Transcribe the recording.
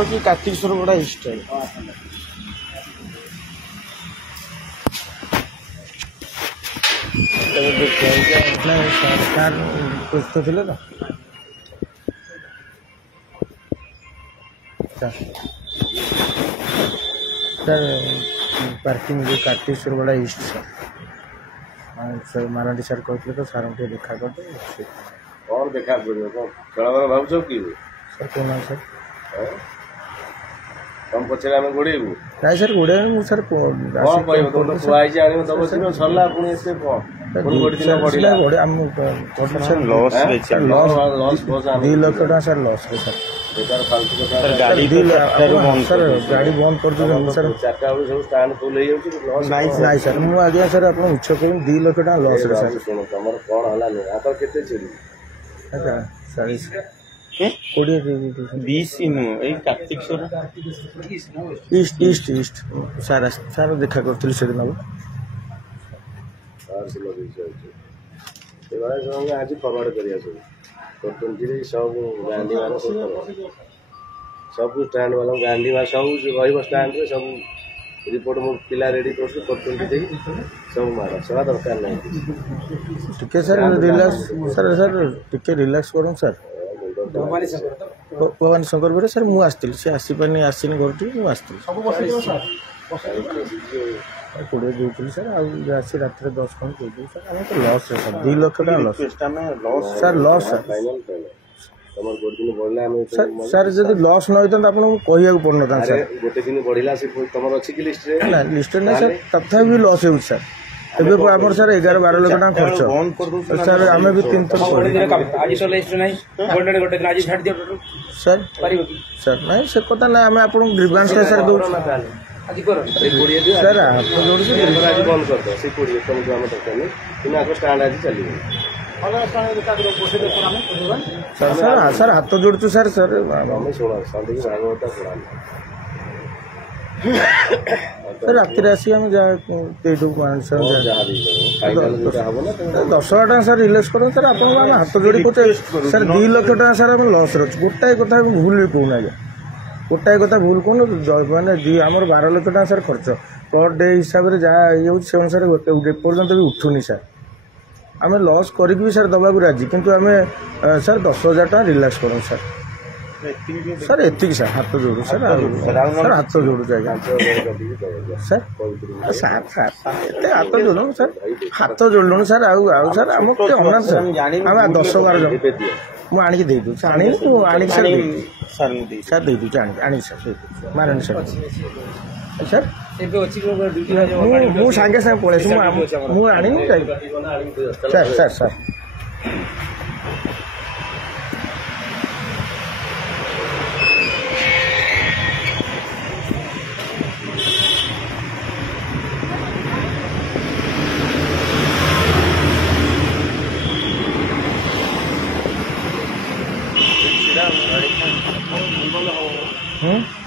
हूँ कार्तिकेश्वर बड़ा इष्ट सरकार उपस्थित थे तो सर पार्किंग जो कार्तिकेश्वर बड़ा इष्ट सर मारांडी सर कहते तो सार देखा करते कौन देखा खेल भाव कि सर कहना सर तुम पचर आम गोड़ेबू ना सर गोड़े सर कौन कह तुम तो खुआई आने दब सरला पुणी एस दी लक्ष टाँग सर लस सर गाड़ी बंद कर सर चार्टा बेलू सब स्टाण्ड फुल हो ना सर मुझे सर आप मिछ कहूँ 2 लाख टाँग लस शुण तुम कौन है आता के चोरी 20 कार्तिकेश्वर ईस्ट ईस्ट सार सार देखा करी से दिन आज फरवर्ड कर सब गांधी मान सब स्टाण्ड वाला गांधी मान सब रैंड सब रिपोर्ट मो पिला रेडी कर सब मार सवा दरकार ना टिके सर रिलैक्स सर सर टिके रिलैक्स करूँ सर भवानी शंकर बेटे सर मुझे आसती सी आसपारे आसनी घर टी मुझे कोड़े दूसरी सर आसी रात 10 खंड कह सर आम तो लस सर 2 लाख टाँग लस सर लस सर सर जब लस न होता आपको कह पड़ना सर गोटे दिन बढ़ला तुम अच्छी कि लिस्ट ना सर तथापि लस हो सर एबे आमर सर 11-12 लाख टाँग खर्च सर आम भी 3 थर सर सर ना से कथा ना आम आप ग्रीवांस सर दो सर हाथ जोड़ आज बंद कर दो तुमको आम दरकार नहीं आगे स्टाण्ड आज चलिए सर सर सर हाथ जोड़ू सर सर शुण सन्धि भागवत शुणा सर राति आसी आम जहाँ 10 टाँग सर रिलैक्स कर सर आप हाथ जोड़ी कहे सर 2 लाख टाँग सर आम लस रही गोटाए कथा भूल भी कहूना आज्ञा गोटाए कथा भूल कहून मैंने आम 12 लाख टाँग सर खर्च पर डे हिसाब से जहाँ ये से अनुसार पर्यटन भी उठुनी सर आम लस कर सर दबा राजी किंतु आम सर 10,000 टाँग रिलैक्स करूँ सर सर एतिक सर हाथ जोड़ू सर सर हाथ जोड़ू आज्ञा सर सर एत हाथ जोड़ू सर हाथ जोड़लु सर आउ सर आम अनाथ सर आम 10-12 जन मुझे आणिक दे दूँ आनी सर सर दे दूँ आनी सर मारानी सर सर मुझे सागे सागे पलैस मुझे आनी सर सर सर Hmm?